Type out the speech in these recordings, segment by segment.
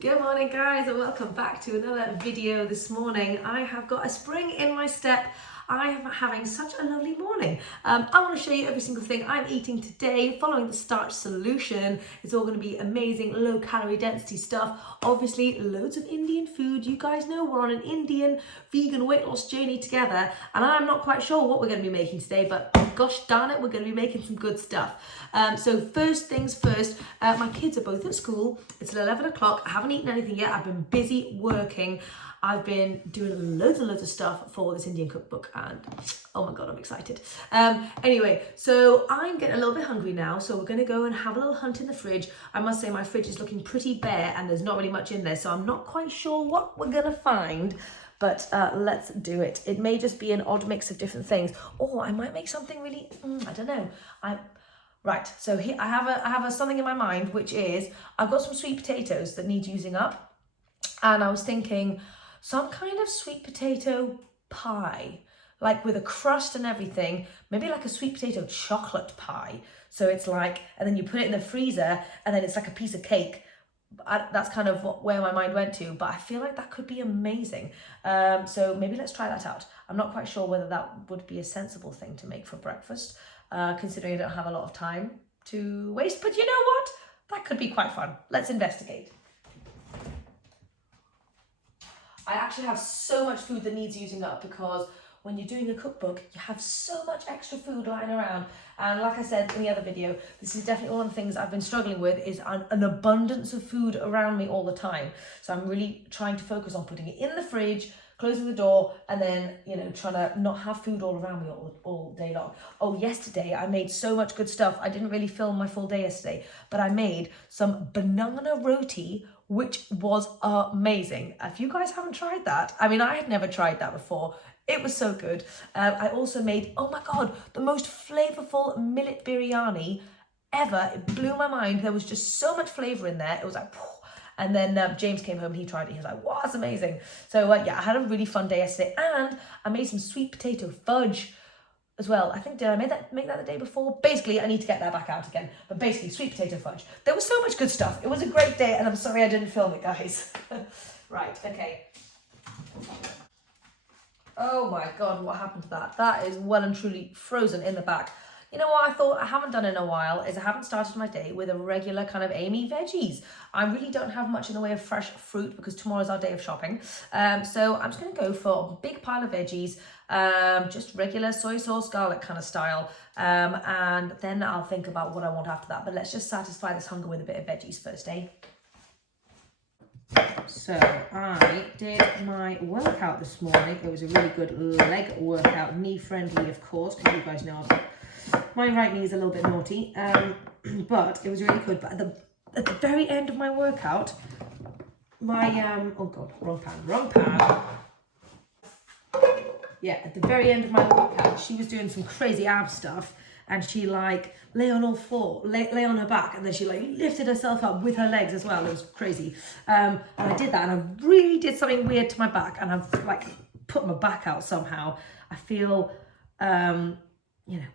Good morning guys and welcome back to another video this morning. I have got a spring in my step. I am having such a lovely morning. I want to show you every single thing I'm eating today following the Starch Solution. It's all going to be amazing low calorie density stuff. Obviously loads of Indian food. You guys know we're on an Indian vegan weight loss journey together and I'm not quite sure what we're going to be making today, but gosh darn it, we're going to be making some good stuff. So first things first, my kids are both at school. It's 11 o'clock. I haven't eaten anything yet. I've been busy working. I've been doing loads of stuff for this Indian cookbook and oh my God, I'm excited. Anyway, so I'm getting a little bit hungry now. So we're gonna go and have a little hunt in the fridge. I must say my fridge is looking pretty bare and there's not really much in there. So I'm not quite sure what we're gonna find, but let's do it. It may just be an odd mix of different things. Or I might make something really, I don't know. Right, so here I have something in my mind, which is I've got some sweet potatoes that need using up. And I was thinking, some kind of sweet potato pie, like with a crust and everything, maybe like a sweet potato chocolate pie. So it's like, and then you put it in the freezer and then it's like a piece of cake. That's kind of where my mind went to, but I feel like that could be amazing. So maybe let's try that out. I'm not quite sure whether that would be a sensible thing to make for breakfast, considering I don't have a lot of time to waste, but you know what? That could be quite fun. Let's investigate. I actually have so much food that needs using up because when you're doing a cookbook, you have so much extra food lying around. And like I said in the other video, this is definitely one of the things I've been struggling with is an abundance of food around me all the time. So I'm really trying to focus on putting it in the fridge, closing the door, and then, you know, trying to not have food all around me all day long. Oh, yesterday I made so much good stuff. I didn't really film my full day yesterday, but I made some banana roti, which was amazing. If you guys haven't tried that, I mean, I had never tried that before. It was so good. I also made, oh my God, the most flavorful millet biryani ever. It blew my mind. There was just so much flavor in there. It was like, and then James came home and he tried it. He was like, wow, that's amazing. So yeah, I had a really fun day yesterday and I made some sweet potato fudge as well. I think, did I make that the day before? Basically, I need to get that back out again. But basically, sweet potato fudge. There was so much good stuff. It was a great day and I'm sorry I didn't film it, guys. Right, okay. Oh my God, what happened to that? That is well and truly frozen in the back. You know what I thought I haven't done in a while is I haven't started my day with a regular kind of Amy veggies. I really don't have much in the way of fresh fruit because tomorrow's our day of shopping. So I'm just going to go for a big pile of veggies, just regular soy sauce, garlic kind of style. And then I'll think about what I want after that. But let's just satisfy this hunger with a bit of veggies first, eh? So I did my workout this morning. It was a really good leg workout, knee friendly, of course, because you guys know my right knee is a little bit naughty, but it was really good. But at the very end of my workout, my oh God, wrong pan. Yeah, at the very end of my workout, she was doing some crazy ab stuff. And she like lay on all four, lay on her back, and then she like lifted herself up with her legs as well. It was crazy. And I did that, and I really did something weird to my back, and I've like put my back out somehow. I feel, you know,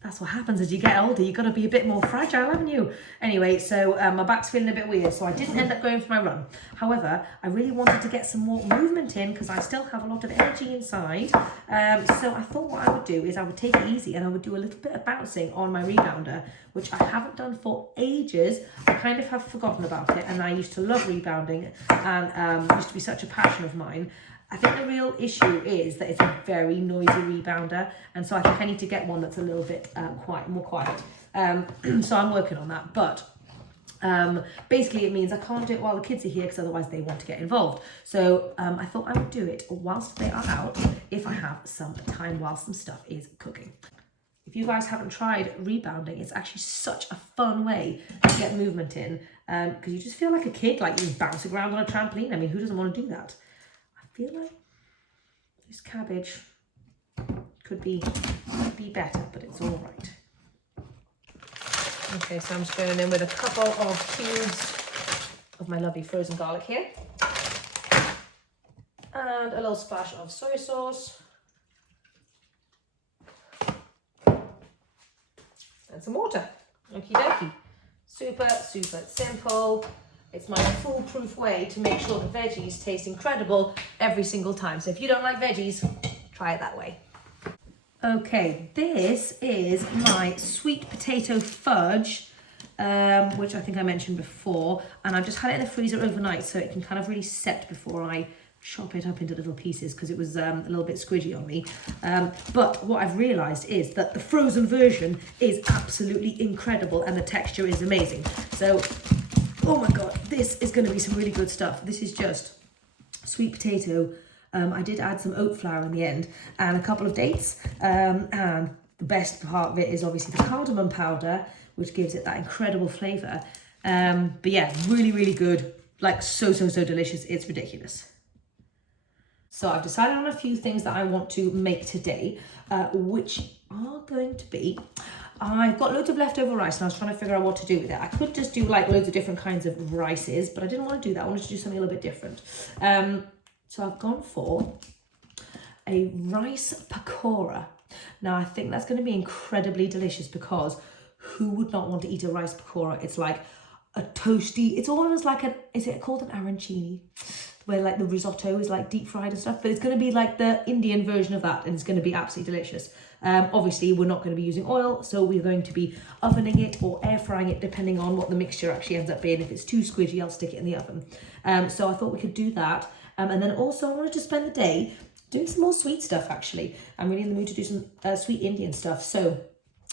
that's what happens as you get older. You've got to be a bit more fragile, haven't you? Anyway, so my back's feeling a bit weird, so I didn't end up going for my run. However, I really wanted to get some more movement in because I still have a lot of energy inside. So I thought what I would do is I would take it easy and I would do a little bit of bouncing on my rebounder, which I haven't done for ages. I kind of have forgotten about it, and I used to love rebounding, and used to be such a passion of mine. I think the real issue is that it's a very noisy rebounder, and so I think I need to get one that's a little bit more quiet. So I'm working on that, but basically it means I can't do it while the kids are here because otherwise they want to get involved. So I thought I would do it whilst they are out if I have some time while some stuff is cooking. If you guys haven't tried rebounding, it's actually such a fun way to get movement in because you just feel like a kid, like you're bouncing around on a trampoline. I mean, who doesn't want to do that? I feel like this cabbage could be better, but it's all right. Okay, so I'm just going in with a couple of cubes of my lovely frozen garlic here. And a little splash of soy sauce. And some water. Okie dokie. Super, super simple. It's my foolproof way to make sure the veggies taste incredible every single time. So if you don't like veggies, try it that way. Okay, this is my sweet potato fudge, which I think I mentioned before, and I've just had it in the freezer overnight so it can kind of really set before I chop it up into little pieces, because it was a little bit squidgy on me. But what I've realised is that the frozen version is absolutely incredible and the texture is amazing. So, oh my god, this is going to be some really good stuff. This is just sweet potato. I did add some oat flour in the end and a couple of dates. And the best part of it is obviously the cardamom powder, which gives it that incredible flavour. But yeah, really, really good. Like so delicious. It's ridiculous. So I've decided on a few things that I want to make today, which are going to be, I've got loads of leftover rice and I was trying to figure out what to do with it. I could just do like loads of different kinds of rices, but I didn't want to do that. I wanted to do something a little bit different. So I've gone for a rice pakora. Now I think that's going to be incredibly delicious, because who would not want to eat a rice pakora? It's like a toasty, it's almost like is it called an arancini? Where like the risotto is like deep fried and stuff, but it's going to be like the Indian version of that, and it's going to be absolutely delicious. Obviously we're not going to be using oil, so we're going to be ovening it or air frying it depending on what the mixture actually ends up being. If it's too squidgy, I'll stick it in the oven. So I thought we could do that. And then also I wanted to spend the day doing some more sweet stuff actually. I'm really in the mood to do some sweet Indian stuff. So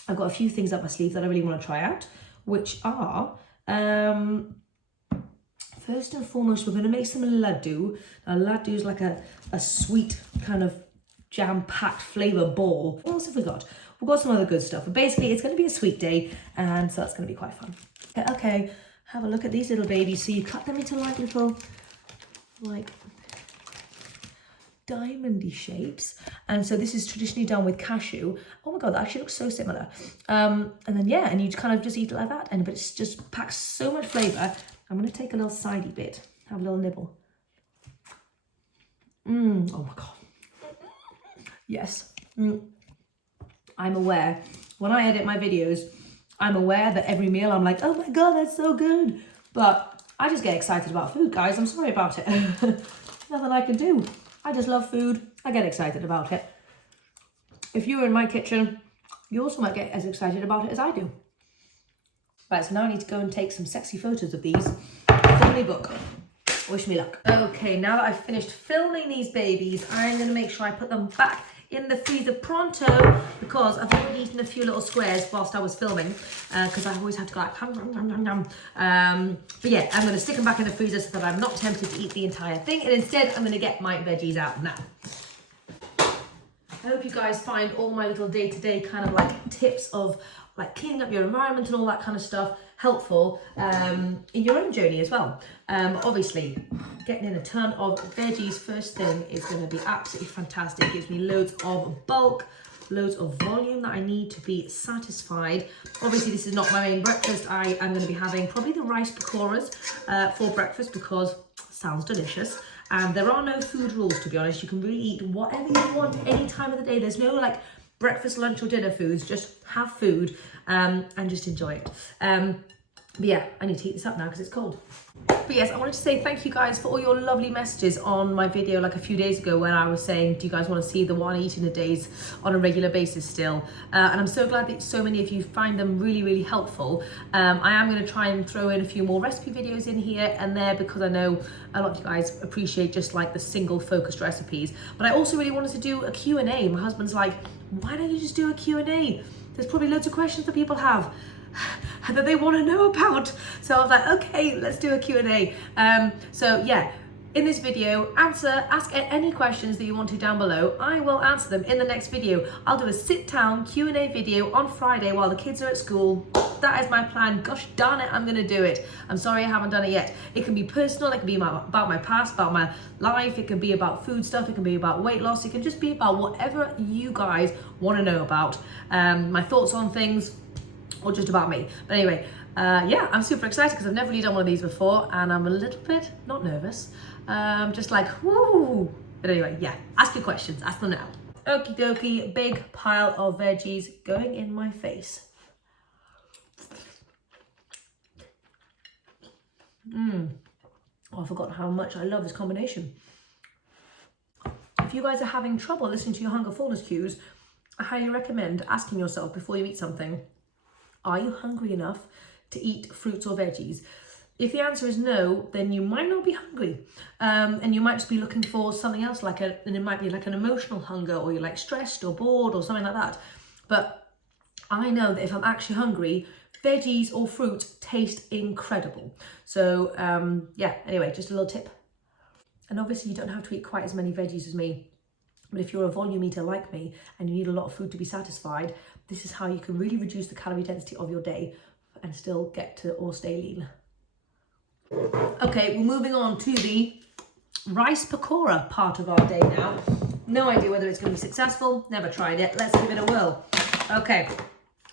I've got a few things up my sleeve that I really want to try out, which are, first and foremost, we're going to make some laddu. Now laddu is like a sweet kind of jam-packed flavour ball. What else have we got? We've got some other good stuff. But basically it's going to be a sweet day, and so that's going to be quite fun. Okay, have a look at these little babies. So you cut them into like little, like diamondy shapes, and so this is traditionally done with cashew. Oh my god, that actually looks so similar. And then yeah, and you kind of just eat it like that, but it's just packs so much flavour. I'm going to take a little sidey bit, have a little nibble. Oh my god, yes. I'm aware, when I edit my videos, I'm aware that every meal I'm like, oh my god, that's so good, but I just get excited about food, guys. I'm sorry about it. Nothing I can do. I just love food. I get excited about it. If you were in my kitchen, you also might get as excited about it as I do. Right, so now I need to go and take some sexy photos of these for my book. Wish me luck. Okay, now that I've finished filming these babies, I'm going to make sure I put them back in the freezer pronto, because I've already eaten a few little squares whilst I was filming, because I always have to go like but yeah, I'm going to stick them back in the freezer so that I'm not tempted to eat the entire thing, and instead I'm going to get my veggies out now. I hope you guys find all my little day-to-day kind of like tips of like cleaning up your environment and all that kind of stuff helpful in your own journey as well. Obviously, getting in a ton of veggies first thing is going to be absolutely fantastic. It gives me loads of bulk, loads of volume that I need to be satisfied. Obviously, this is not my main breakfast. I am going to be having probably the rice pakoras for breakfast, because it sounds delicious. And there are no food rules, to be honest. You can really eat whatever you want any time of the day. There's no like breakfast, lunch or dinner foods. Just have food and just enjoy it. But yeah, I need to heat this up now because it's cold. But yes, I wanted to say thank you guys for all your lovely messages on my video like a few days ago, when I was saying, do you guys want to see the what I eat in a days on a regular basis still? And I'm so glad that so many of you find them really, really helpful. I am going to try and throw in a few more recipe videos in here and there, because I know a lot of you guys appreciate just like the single focused recipes. But I also really wanted to do a Q&A. My husband's like, why don't you just do a Q&A? There's probably loads of questions that people have that they want to know about. So I was like, okay, let's do a Q&A. So yeah, in this video, ask any questions that you want to down below. I will answer them in the next video. I'll do a sit down Q&A video on Friday while the kids are at school. That is my plan. Gosh darn it, I'm going to do it. I'm sorry I haven't done it yet. It can be personal, it can be about my past, about my life, it can be about food stuff, it can be about weight loss, it can just be about whatever you guys want to know about. My thoughts on things, or just about me. But anyway, yeah, I'm super excited because I've never really done one of these before, and I'm a little bit, not nervous, just like, woo. But anyway, yeah, ask your questions, ask them now. Okie dokie, big pile of veggies going in my face. Oh, I've forgotten how much I love this combination. If you guys are having trouble listening to your hunger fullness cues, I highly recommend asking yourself before you eat something, are you hungry enough to eat fruits or veggies? If the answer is no, then you might not be hungry. And you might just be looking for something else, and it might be like an emotional hunger, or you're like stressed or bored or something like that. But I know that if I'm actually hungry, veggies or fruit taste incredible. So yeah, anyway, just a little tip. And obviously you don't have to eat quite as many veggies as me, but if you're a volume eater like me and you need a lot of food to be satisfied, this is how you can really reduce the calorie density of your day and still get to or stay lean. Okay, we're moving on to the rice pakora part of our day now. No idea whether it's going to be successful, never tried it. Let's give it a whirl. Okay,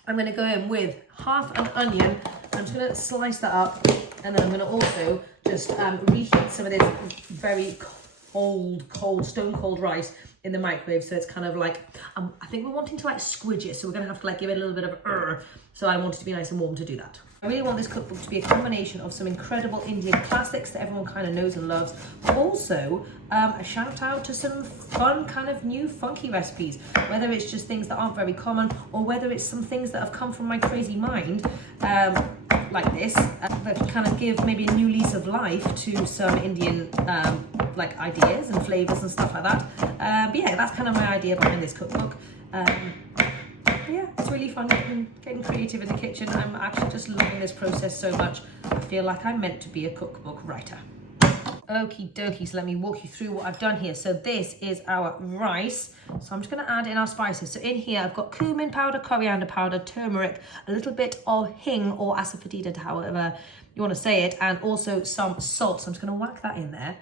I'm going to go in with half an onion. I'm just going to slice that up, and then I'm going to also just reheat some of this very cold, stone cold rice in the microwave. So it's kind of like, I think we're wanting to like squidge it. So we're going to have to like give it a little bit of so I want it to be nice and warm to do that. I really want this cookbook to be a combination of some incredible Indian classics that everyone kind of knows and loves, but also a shout out to some fun kind of new funky recipes, whether it's just things that aren't very common or whether it's some things that have come from my crazy mind, like this, that kind of give maybe a new lease of life to some Indian like ideas and flavors and stuff like that. But yeah, that's kind of my idea behind this cookbook. Yeah, it's really fun getting creative in the kitchen. I'm actually just loving this process so much. I feel like I'm meant to be a cookbook writer. Okie dokie, so let me walk you through what I've done here. So this is our rice. So I'm just going to add in our spices. So in here I've got cumin powder, coriander powder, turmeric, a little bit of hing or asafoetida, however you want to say it, and also some salt. So I'm just going to whack that in there.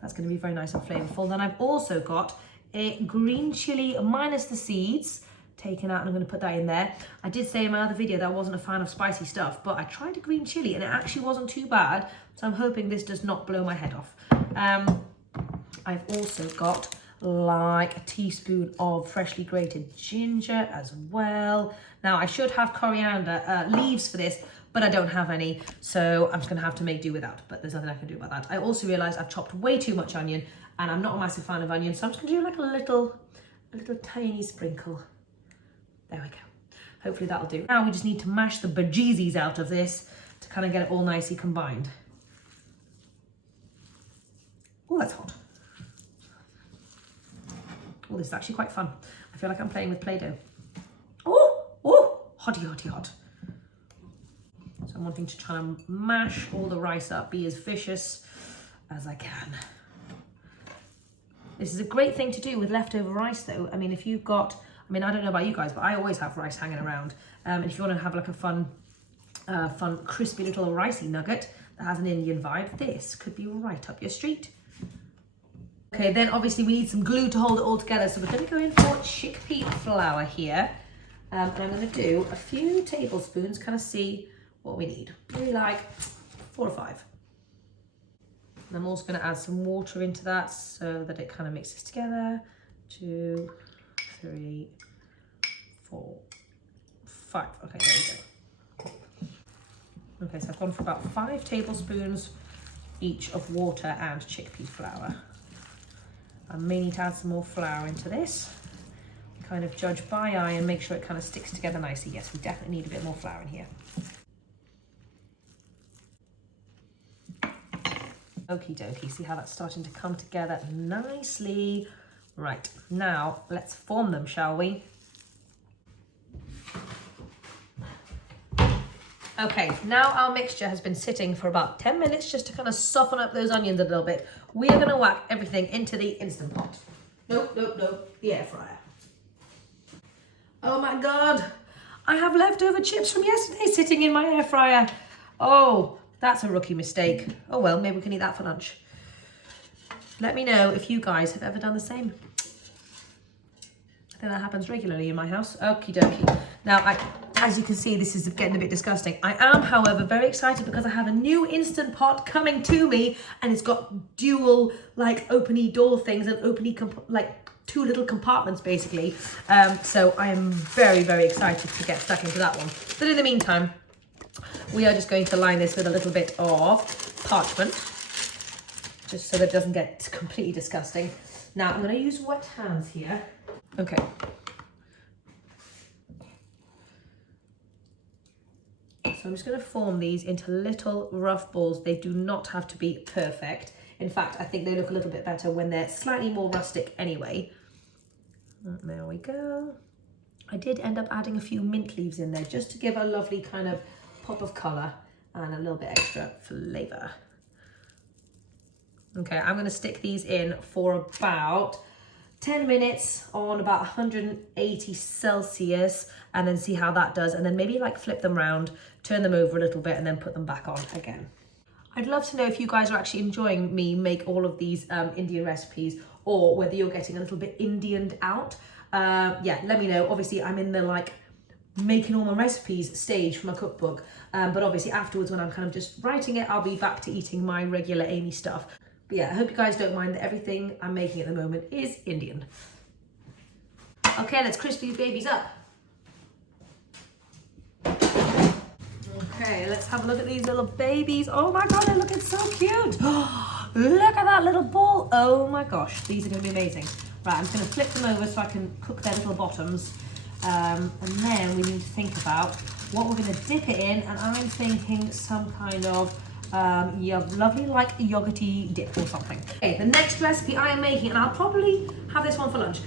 That's going to be very nice and flavorful. Then I've also got a green chili minus the seeds taken out, and I'm going to put that in there. I did say in my other video that I wasn't a fan of spicy stuff, but I tried a green chili and it actually wasn't too bad, so I'm hoping this does not blow my head off. I've also got like a teaspoon of freshly grated ginger as well. Now I should have coriander leaves for this, but I don't have any, so I'm just going to have to make do without, but there's nothing I can do about that. I also realised I've chopped way too much onion, and I'm not a massive fan of onion, so I'm just going to do like a little tiny sprinkle. There we go. Hopefully that'll do. Now we just need to mash the bejesus out of this to kind of get it all nicely combined. Oh, that's hot. Oh, this is actually quite fun. I feel like I'm playing with Play-Doh. Oh, hotty, hot. So I'm wanting to try and mash all the rice up, be as vicious as I can. This is a great thing to do with leftover rice though. I mean, if you've got, I don't know about you guys, but I always have rice hanging around. And if you want to have like a fun, crispy little ricey nugget that has an Indian vibe, this could be right up your street. Okay, then obviously we need some glue to hold it all together. So we're going to go in for chickpea flour here. And I'm going to do a few tablespoons, kind of see what we need. Maybe like 4 or 5. And I'm also going to add some water into that so that it kind of mixes together. 2, 3, 4, 5. Okay, there we go. Okay, so I've gone for about 5 tablespoons each of water and chickpea flour. I may need to add some more flour into this. Kind of judge by eye and make sure it kind of sticks together nicely. Yes, we definitely need a bit more flour in here. Okie dokie, see how that's starting to come together nicely. Right, now let's form them, shall we? Okay, now our mixture has been sitting for about 10 minutes just to kind of soften up those onions a little bit. We are going to whack everything into the Instant Pot. Nope, the air fryer. Oh my God, I have leftover chips from yesterday sitting in my air fryer. Oh, that's a rookie mistake. Oh well, maybe we can eat that for lunch. Let me know if you guys have ever done the same. I think that happens regularly in my house. Okie dokie. Now, as you can see, this is getting a bit disgusting. I am, however, very excited because I have a new Instant Pot coming to me, and it's got dual, like, open-y door things and open-y, like, 2 little compartments, basically. So I am very, very excited to get stuck into that one. But in the meantime, we are just going to line this with a little bit of parchment, just so that it doesn't get completely disgusting. Now I'm going to use wet hands here. Okay. So I'm just going to form these into little rough balls. They do not have to be perfect. In fact, I think they look a little bit better when they're slightly more rustic anyway. There we go. I did end up adding a few mint leaves in there just to give a lovely kind of pop of colour and a little bit extra flavour. Okay, I'm going to stick these in for about 10 minutes on about 180 Celsius and then see how that does, and then maybe like flip them around, turn them over a little bit and then put them back on again. I'd love to know if you guys are actually enjoying me make all of these Indian recipes, or whether you're getting a little bit Indianed out. Yeah, let me know. Obviously I'm in the like making all my recipes stage for my cookbook, but obviously afterwards when I'm kind of just writing it, I'll be back to eating my regular Amy stuff. But yeah, I hope you guys don't mind that everything I'm making at the moment is Indian. Okay, let's crisp these babies up. Okay, let's have a look at these little babies. Oh my God, they're looking so cute. Look at that little ball. Oh my gosh, these are gonna be amazing. Right, I'm just gonna flip them over so I can cook their little bottoms. And then we need to think about what we're gonna dip it in, and I'm thinking some kind of lovely like yogurty dip or something. Okay, the next recipe I am making, and I'll probably have this one for lunch,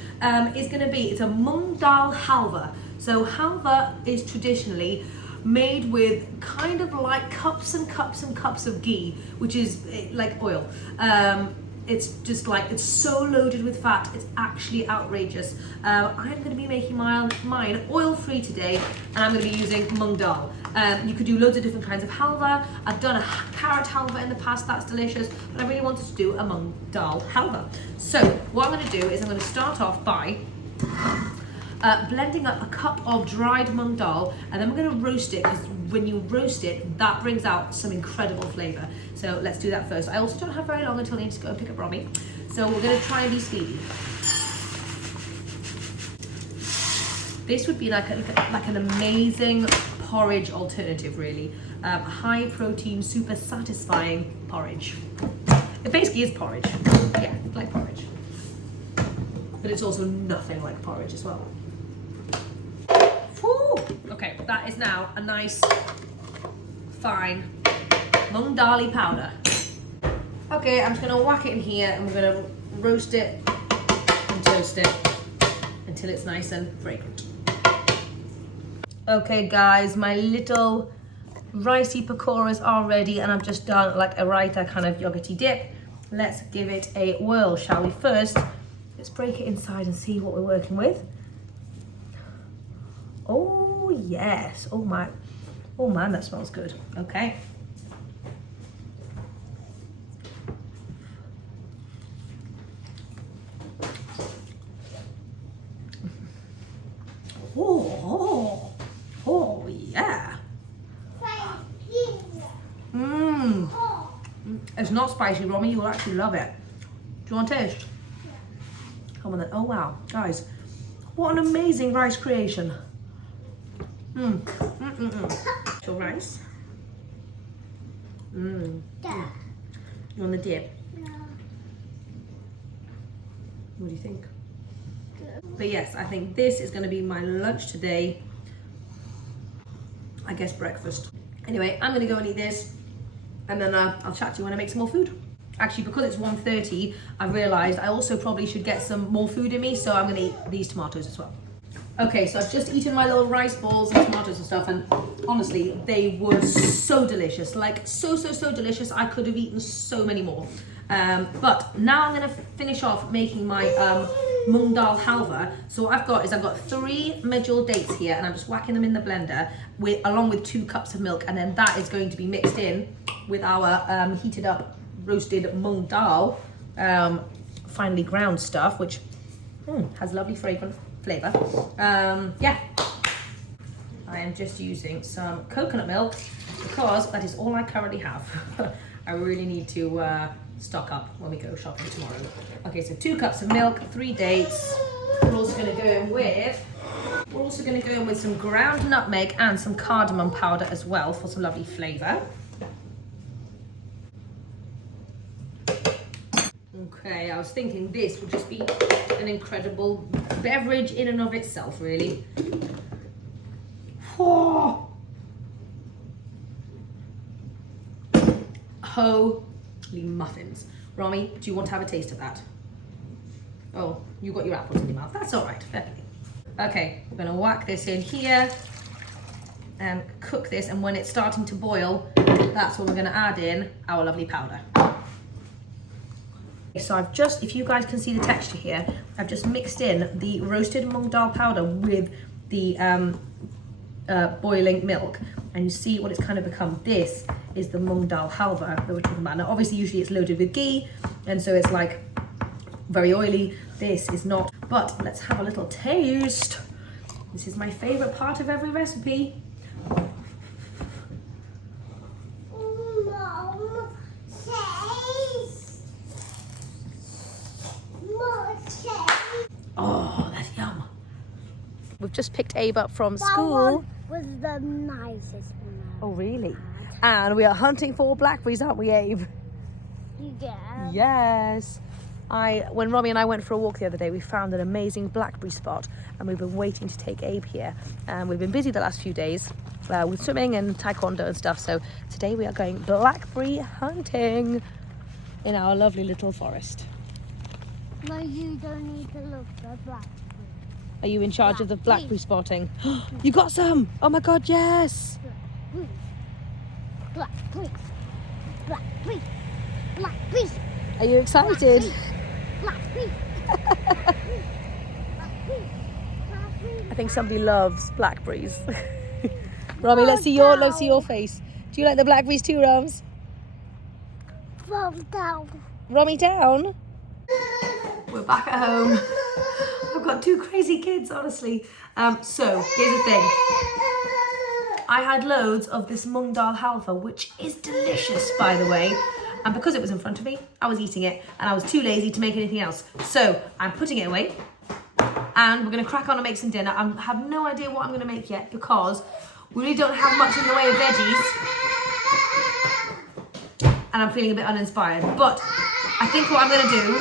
is going to be, it's a Moong Dhal Halva. So Halva is traditionally made with kind of like cups and cups and cups of ghee, which is like oil. It's just like, it's so loaded with fat, it's actually outrageous. I'm going to be making mine oil-free today, and I'm going to be using Moong Dhal. You could do loads of different kinds of halva. I've done a carrot halva in the past, that's delicious, but I really wanted to do a Moong Dhal halva. So what I'm going to do is I'm going to start off by blending up a cup of dried Moong Dhal, and then we're going to roast it, because when you roast it, that brings out some incredible flavour. So let's do that first. I also don't have very long until I need to go and pick up Romy, so we're going to try and be speedy. This would be like an amazing porridge alternative, really. High protein, super satisfying porridge. It basically is porridge. Yeah, it's like porridge. But it's also nothing like porridge as well. Whew. Okay, that is now a nice, fine Moong Dhal powder. Okay, I'm just gonna whack it in here, and we're gonna roast it and toast it until it's nice and fragrant. Okay guys, my little ricey pakoras are ready, and I've just done like a raita kind of yogurty dip. Let's give it a whirl, shall we? First, let's break it inside and see what we're working with. Oh yes, oh man, that smells good. Okay. Oh yeah. It's not spicy, Romy, you will actually love it. Do you want to taste? Yeah. Come on then. Oh wow, guys, what an amazing rice creation. Your rice. You want the dip? No. What do you think? Good. But yes, I think this is going to be my lunch today. I guess breakfast. Anyway, I'm going to go and eat this, and then I'll chat to you when I make some more food. Actually, because it's 1:30, I've realised I also probably should get some more food in me, so I'm going to eat these tomatoes as well. Okay, so I've just eaten my little rice balls and tomatoes and stuff, and honestly, they were so delicious. Like, so delicious. I could have eaten so many more. But now I'm going to finish off making my Moong Dhal halva. So what I've got 3 medjool dates here, and I'm just whacking them in the blender along with 2 cups of milk, and then that is going to be mixed in with our heated up roasted Moong Dhal finely ground stuff, which has lovely fragrant flavour. Yeah, I am just using some coconut milk because that is all I currently have. I really need to stock up when we go shopping tomorrow. Okay, so 2 cups of milk, 3 dates. We're also going to go in with some ground nutmeg and some cardamom powder as well for some lovely flavour. Okay, I was thinking this would just be an incredible beverage in and of itself, really. Oh. Holy muffins. Romy, do you want to have a taste of that? Oh, you got your apples in your mouth. That's all right, fair play. Okay, we're gonna whack this in here and cook this, and when it's starting to boil, that's when we're gonna add in our lovely powder. So I've just, if you guys can see the texture here, I've just mixed in the roasted Moong dal powder with the boiling milk, and you see what it's kind of become. This is the Moong dal halva that we're talking about. Now obviously usually it's loaded with ghee, and so it's like very oily. This is not, but let's have a little taste. This is my favorite part of every recipe. Oh, that's yum. We've just picked Abe up from school. That one was the nicest one. Oh, really? And we are hunting for blackberries, aren't we, Abe? Yeah. Yes. When Romy and I went for a walk the other day, we found an amazing blackberry spot, and we've been waiting to take Abe here. And we've been busy the last few days with swimming and taekwondo and stuff. So today we are going blackberry hunting in our lovely little forest. No, you don't need to look for blackberry. Are you in charge of the blackberry spotting? You got some! Oh my God, yes! Blackberry. Blackberry. Blackberry. Are you excited? Blackberry. I think somebody loves blackberries. Romy, let's see your face. Do you like the blackberries too, Roms? From down. Romy down. We're back at home. I've got two crazy kids, honestly. So here's the thing. I had loads of this Moong dal halva, which is delicious, by the way. And because it was in front of me, I was eating it, and I was too lazy to make anything else. So I'm putting it away, and we're gonna crack on and make some dinner. I have no idea what I'm gonna make yet, because we really don't have much in the way of veggies, and I'm feeling a bit uninspired. But I think what I'm gonna do,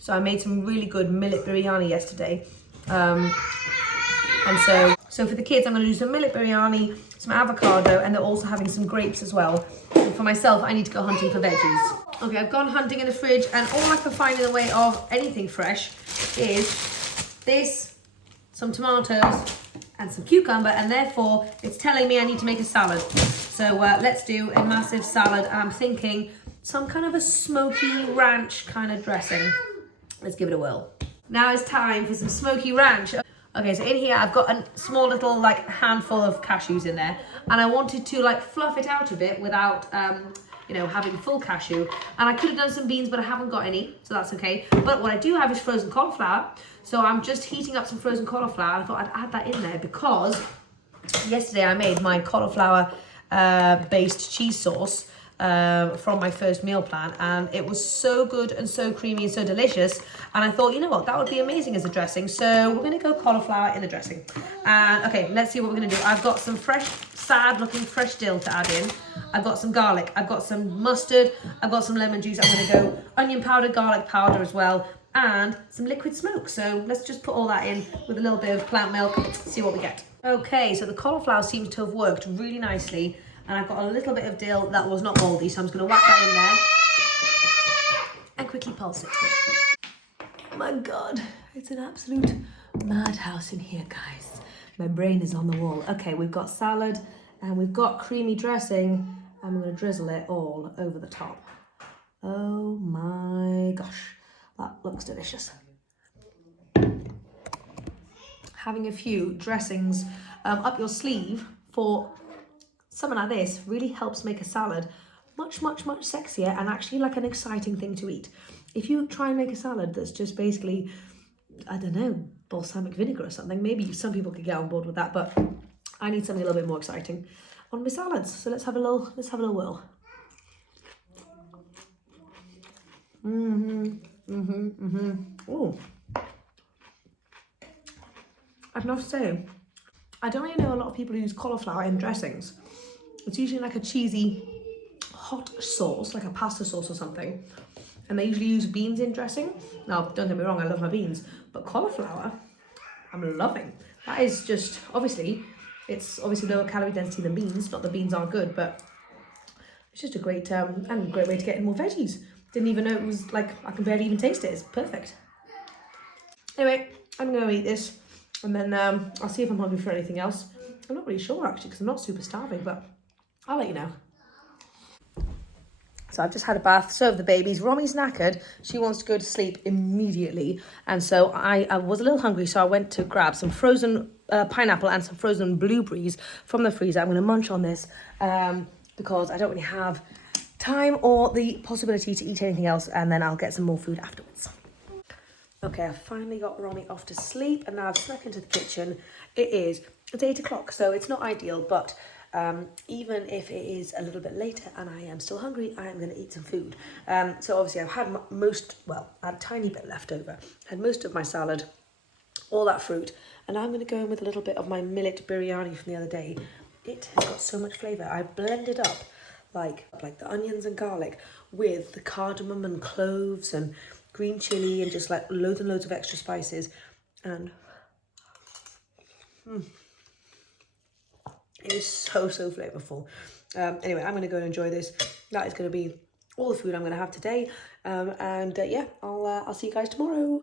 so I made some really good millet biryani yesterday. And so for the kids, I'm gonna do some millet biryani, some avocado, and they're also having some grapes as well. And for myself, I need to go hunting for veggies. Okay, I've gone hunting in the fridge, and all I can find in the way of anything fresh is this, some tomatoes, and some cucumber, and therefore it's telling me I need to make a salad. So let's do a massive salad, and I'm thinking some kind of a smoky ranch kind of dressing. Let's give it a whirl. Now it's time for some smoky ranch. Okay, so in here I've got a small little like handful of cashews in there, and I wanted to like fluff it out a bit without you know, having full cashew. And I could have done some beans, but I haven't got any, so that's okay. But what I do have is frozen cauliflower, so I'm just heating up some frozen cauliflower. I thought I'd add that in there because yesterday I made my cauliflower based cheese sauce from my first meal plan, and it was so good and so creamy and so delicious, and I thought, you know what, that would be amazing as a dressing. So we're gonna go cauliflower in the dressing. And okay, let's see what we're gonna do. I've got some fresh, sad looking fresh dill to add in. I've got some garlic, I've got some mustard, I've got some lemon juice. I'm gonna go onion powder, garlic powder as well, and some liquid smoke. So let's just put all that in with a little bit of plant milk, see what we get. Okay, so the cauliflower seems to have worked really nicely, and I've got a little bit of dill that was not mouldy, so I'm just going to whack that in there and quickly pulse it. Oh my God, it's an absolute madhouse in here, guys. My brain is on the wall. Okay, we've got salad and we've got creamy dressing, and we're going to drizzle it all over the top. Oh my gosh, that looks delicious. Having a few dressings up your sleeve for something like this really helps make a salad much sexier and actually like an exciting thing to eat. If you try and make a salad that's just basically, I don't know, balsamic vinegar or something, maybe some people could get on board with that, but I need something a little bit more exciting on my salads. So let's have a little whirl. Oh, I can have to say, I don't really know a lot of people who use cauliflower in dressings. It's usually like a cheesy hot sauce, like a pasta sauce or something. and they usually use beans in dressing. Now, don't get me wrong, I love my beans, but cauliflower, I'm loving. That is just, obviously, it's obviously lower calorie density than beans. Not that beans aren't good, but it's just a great and great way to get in more veggies. Didn't even know it was like, I can barely even taste it. It's perfect. Anyway, I'm going to eat this, and then I'll see if I'm hungry for anything else. I'm not really sure actually, because I'm not super starving, but I'll let you know. So I've just had a bath, served the babies. Romy's knackered. She wants to go to sleep immediately. And so I was a little hungry, so I went to grab some frozen pineapple and some frozen blueberries from the freezer. I'm going to munch on this because I don't really have time or the possibility to eat anything else, and then I'll get some more food afterwards. Okay, I've finally got Romy off to sleep, and now I've snuck into the kitchen. It's 8 o'clock, so it's not ideal, but even if it is a little bit later and I am still hungry, I am going to eat some food. So obviously I've had I had a tiny bit left over. Had most of my salad, all that fruit, and I'm going to go in with a little bit of my millet biryani from the other day. It has got so much flavour. I blended up like the onions and garlic with the cardamom and cloves and green chilli and just like loads and loads of extra spices, and it is so flavourful. Anyway, I'm going to go and enjoy this. That is going to be all the food I'm going to have today. Yeah, I'll see you guys tomorrow.